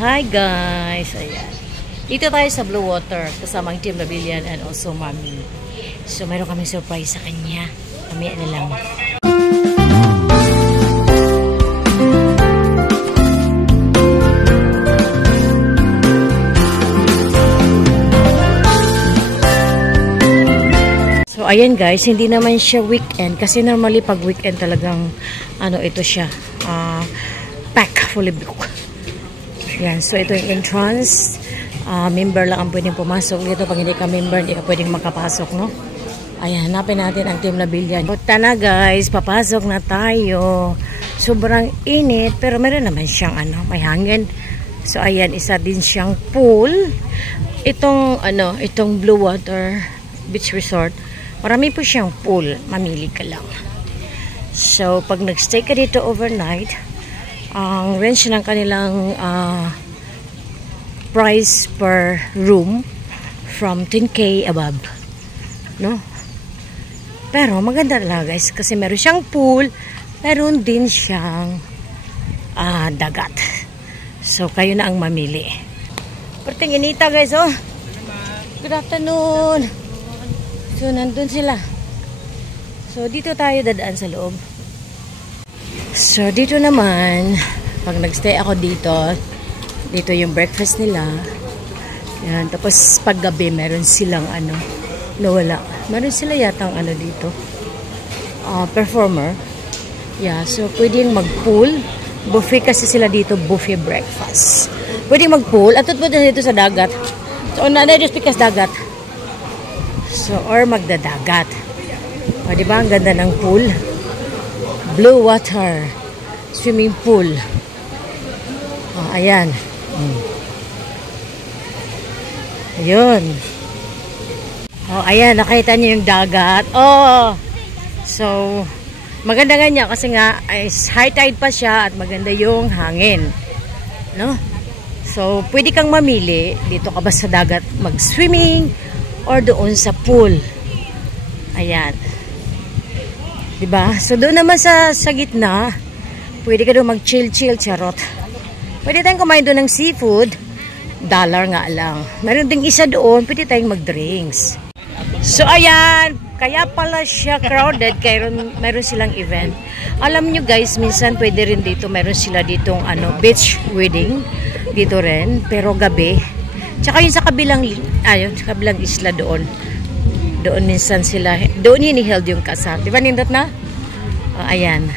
Hi guys! Ayan. Dito tayo sa Blue Water kasama ang Team Labilyan and also Mami. So mayroon kami surprise sa kanya. Kami na lang. So ayan guys, hindi naman siya weekend kasi normally pag weekend talagang ito siya. Pack fully book. Yan, so ito yung entrance. Member lang ang pwedeng pumasok dito. Pag hindi ka member, hindi ka pwedeng makapasok, no? Ayan, hanapin natin ang Team Labilyan. Punta na guys, papasok na tayo. Sobrang init, pero meron naman siyang may hangin. So ayan, isa din siyang pool. Itong Blue Water Beach Resort, marami po siyang pool. Mamili ka lang. So pag nagstay ka dito overnight, ang range ng kanilang price per room from 10K above, no? Pero maganda lang guys kasi meron siyang pool, meron din siyang dagat. So kayo na ang mamili. Perting inita guys, oh. Good afternoon. So nandun sila. So dito tayo dadaan sa loob. So dito naman, pag nagstay ako dito yung breakfast nila. Yan, tapos paggabi meron silang nawala. Meron sila yatang dito. Performer. Yeah, so pwedeng mag-pool. Buffet kasi sila dito, buffet breakfast. Pwedeng mag-pool at tutod dito sa dagat. So just because dagat. So or magdadagat. O diba ang ganda ng pool? Blue water swimming pool. Ayan. Ayun. Ayan, nakita niyo yung dagat. So maganda nga niya kasi nga high tide pa siya at maganda yung hangin, no? So pwede kang mamili dito ka ba sa dagat mag-swimming or doon sa pool. Ayan. Diba? So doon naman sa gitna, pwede ka doon mag-chill-chill, charot. Pwede tayong kumain doon ng seafood, $1 nga lang. Meron ding isa doon, pwede tayong mag-drinks. So ayan, kaya pala siya crowded, kaya meron silang event. Alam nyo guys, minsan pwede rin dito, meron sila ditong beach wedding, dito rin, pero gabi. Tsaka yun sa kabilang isla doon. Doon minsan sila, doon hini-held yung kasal. Diba nindot na? Ayan.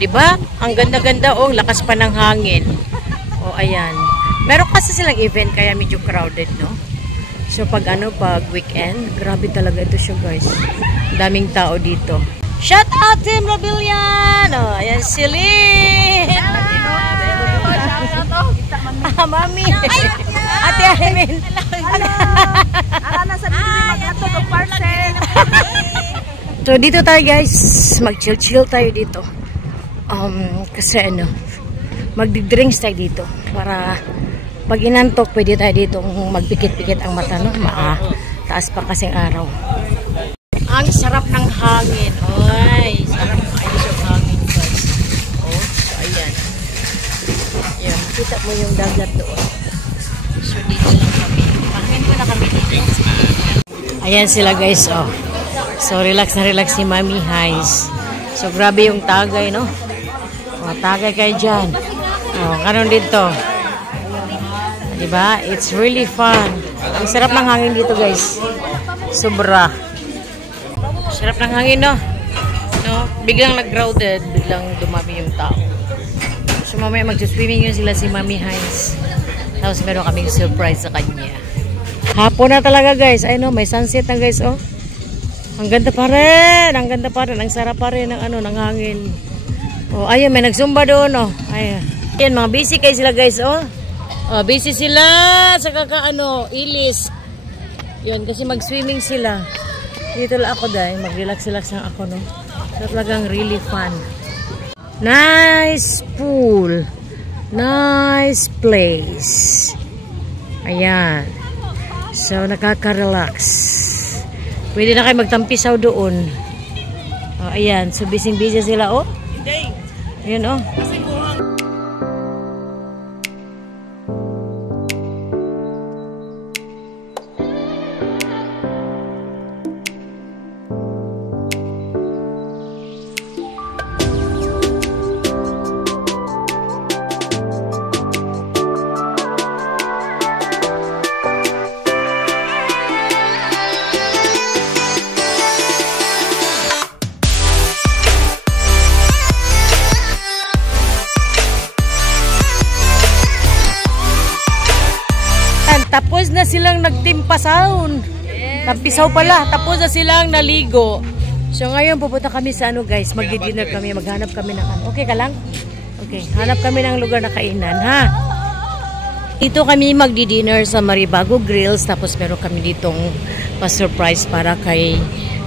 Diba? Ang ganda-ganda, lakas pa ng hangin. Ayan. Meron kasi silang event, kaya medyo crowded, no? So, pag weekend, grabe talaga ito siya, guys. Daming tao dito. Shout out, Team Labilyan! Ayan, Celine! Mami! Ate Aimin! So dito tayo guys, mag-chill-chill tayo dito. Kasi magdi-drinks tayo dito para pag inantok pwede tayo dito magpikit-pikit ang mata, no? Taas pa kasing araw. Ang sarap ng hangin. Ay, sarap ayos yung hangin guys. So ayan. Ayan, kita mo yung dagat doon. So dito lang kami. Pangin ko na kami dito. Ayan sila guys, So relax na relax si Mami Highs. So grabe yung tagay, no? Tagay kayo dyan. Kanon dito. Diba? It's really fun. Ang sarap ng hangin dito guys. Sobra. Sarap ng hangin, no? Biglang nag-crowded, biglang dumami yung tao. So mamaya mag-swimming yun sila si Mami Highs. Tapos meron kaming surprise sa kanya. Hapon na talaga guys. May sunset na guys, Ang ganda pa rin. Ang ganda pa rin. Ang sarap pa rin ng ng hangin. Ayun, may nagsumba doon, Ayan. Ayan, mga busy kayo sila guys, busy sila sa ilis. Yun, kasi mag-swimming sila. Dito lang ako dahil mag-relax-relax lang ako, no? So talagang really fun. Nice pool. Nice place. Ayan. So, nakaka-relax. Pwede na kayo magtampisaw doon. Ayan. So, busy-busy sila, Ayan, tapos na silang nagtimpasaon. Tampisaw pala, tapos na silang naligo. So ngayon pupunta kami sa ano guys, magdi-dinner kami, maghanap kami ng ano. Okay ka lang? Okay, hanap kami ng lugar na kainan, ha? Dito kami magdi-dinner sa Maribago Grills, tapos meron kami ditong pa-surprise para kay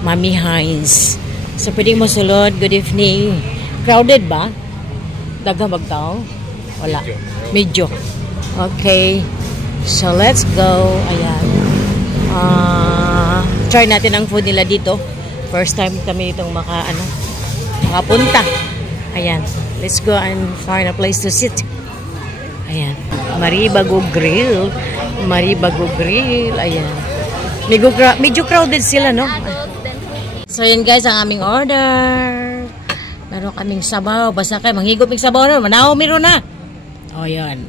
Mami Hines. So pwedeng mo sulod, good evening. Crowded ba? Daga magtao? Wala. Medyo. Okay. So let's go. Ayan. Try natin ang food nila dito. First time kami ditong makapunta. Ayan. Let's go and find a place to sit. Ayan. Maribago Grill. Maribago Grill. Ayan. Medyo crowded sila, no? So, yan guys, ang aming order. Meron kaming sabaw. Basta kayo, manghigop ng sabaw na. Manaw, meron na. O, yan.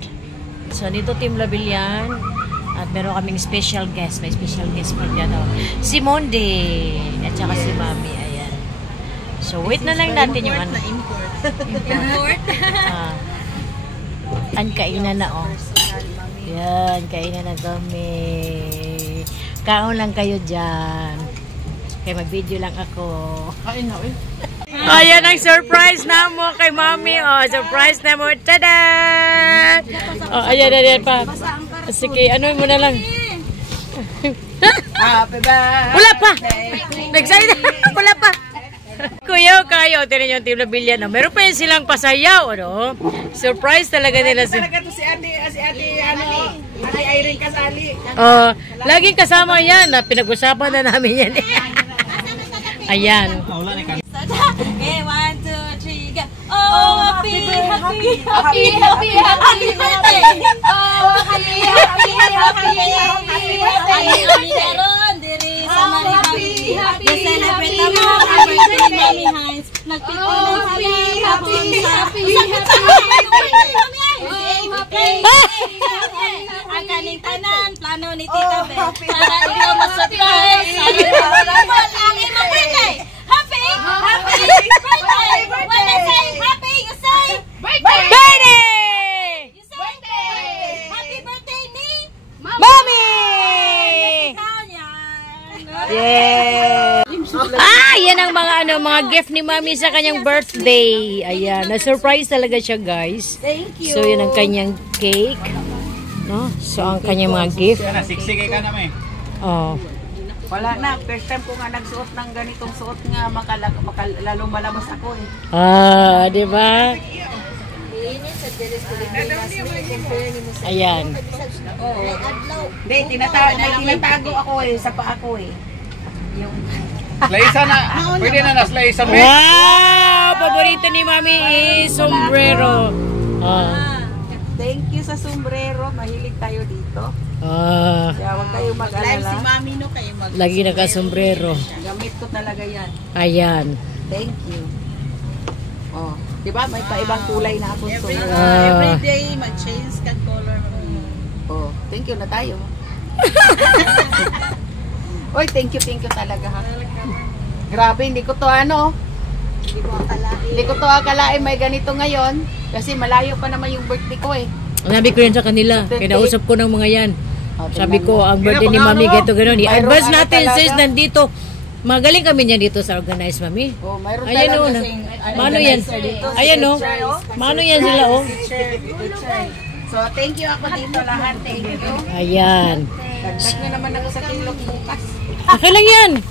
So, dito Team Labilyan. At meron kaming special guest. May special guest pa dyan. Si Monde. At saka si Mami. Ayan. So, wait na lang natin yung ano. Import? Ang kainan na, oh. Yan, kainan na kami. Kaon lang kayo dyan. Kaya mag-video lang ako. Kain na, eh. Ayan ang surprise na mo kay Mami. Oh, surprise na mo. Tada! Oh, ayan pa. Sige, ano mo na lang. Happy birthday! Wala pa! Nag-excited! Wala pa! Kuya, kayo. Tinan yung Team Labilyan. No? Meron pa yun silang pasayaw. Ano? Surprise talaga nila. Talaga to si ate, Ate Irene kasali. Laging kasama yan. Pinag-usapan na namin yan. Ayan. Okay, 1, 2, 3, go. Oh, happy birthday! Oh, happy birthday! Karon diri sa Maribago. Celebrate mo ang birthday ni Mami Hines. Nagpipilian ang kaning tanan plano ni Tita Beth para ikaw ma-surprise. Ang imong birthday. Happy birthday! When I say happy, you say Birthday! you say happy birthday ni Mami! ikaw yan. Yeah! Yan ang mga gift ni Mami sa kanyang birthday. Ayan, na-surprise talaga siya, guys. Thank you. So, yun ang kanyang cake. No? So, ang kanyang mga gift. Siksige ka naman eh. Oh. Wala na, first time ko nga nagsuot ng ganitong suot nga lalong malamos ako eh. Di ba? Ayan. Hindi, tinatago ako eh, sa paa ko eh. Yung... Slaysa na. Pwede na na-slaysa mo. Wow! Paborito ni Mami is sombrero. Thank you sa sombrero. Mahilig tayo dito. Kaya huwag kayong mag-alala. Si Mami no kayo Lagi naka-sombrero. Gamit ko talaga yan. Ayan. Thank you. Oh, di ba may pa-ibang kulay na ako. Every day mag-change ka color. Oh, thank you na tayo. Oy, thank you talaga ha. Grabe, hindi ko to Hindi ko to akalain may ganito ngayon kasi malayo pa naman yung birthday ko eh. Sabi ko rin sa kanila, kinausap ko ng mga yan. Sabi ko, ang birthday ni Mami, gato gano'n. I-advance natin sis, nandito. Magaling kami niyan dito sa organize, Mami. Oh, mayroon Ayan o. Mano yan? Ayan o. Mano yan sila o. So, thank you ako dito lahat. Thank you. Ayan. Dagdag na naman ako sa kilok bukas. Okay lang yan.